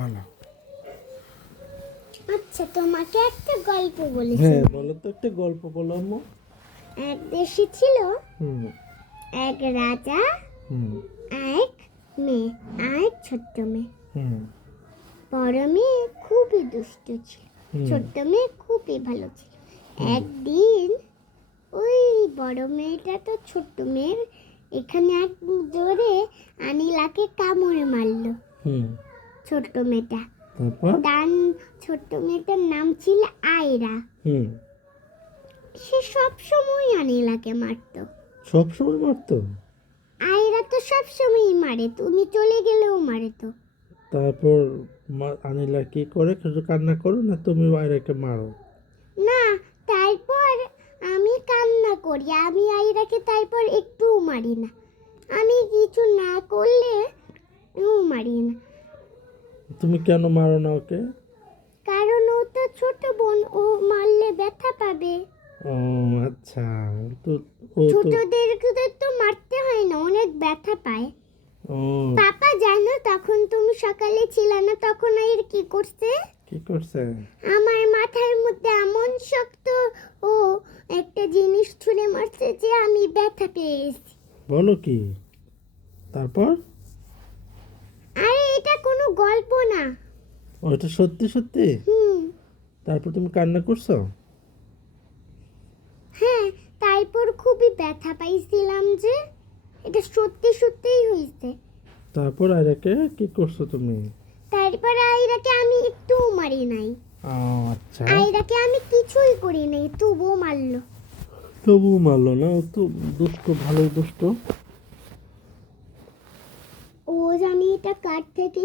বলো। আচ্ছা, তোমাকে একটা গল্প বলেছি। হ্যাঁ বলো তো, একটা গল্প বলো আম্মু। এক দেশে ছিল হুম এক রাজা, হুম এক মেয়ে, এক ছোট্ট মেয়ে। হুম বড় মেয়ে খুবই দুষ্ট ছিল, হুম। ছোট্ট মেয়ে খুবই ভালো ছিল। হুম। একদিন ওই বড় মেয়েটা তো ছোট্ট মেয়ের এখানে এক জোরে আনিলাকে কামড়ে মারলো। হুম। ছোট্ট মেয়েটা, তারপর? তার ছোট্ট মেয়েটার নাম ছিল আয়রা। হুম। সে সব সময় আনিলাকে মারতো। সব সময় মারতো? আয়রা তো সব সময়ই মারে, তুমি চলে গেলেও মারে তো। তারপর আনিলা কি করে? শুধু কান্না করো না তুমি বাইরেকে মারো? না, তারপর আমি কান্না করি, আমি আয়রাকে তারপর একটুও মারি না। আমি কিছু না করলে ও মারি না, তুমি কেন মারো না ওকে? কারণ ও তো ছোট বোন, ও মারলে ব্যথা পাবে। ও আচ্ছা। তো ও তো ছোটদেরকে তো মারতে হয় না, অনেক ব্যথা পায়। ও পাপা জানো, তখন তুমি সকালে ছিল না, তখন আয়রা কি করছে? কি করছে? আমার মাথার মধ্যে এমন শক্ত ও একটা জিনিস ছুঁড়ে মারছে যে আমি ব্যথা পেয়েছি। বলো কি? তারপর? আরে এটা কোনো গল্প না। ওটা সত্যি সত্যি? হুম। তারপর তুমি কান্না করছো? হ্যাঁ, তারপর খুবই ব্যথা পাইছিলাম যে এটা সত্যি সত্যিই হয়েছে। তারপর আয়রাকে কি করছো তুমি? তারপর আয়রাকে আমি একটুও মারি নাই। ও আচ্ছা। আয়রাকে আমি কিছুই করি নাই, তবুও মারলো। তবু মারলো না? ও তো দুষ্ট, ভালোই দুষ্ট। ও জানি এটা কার থেকে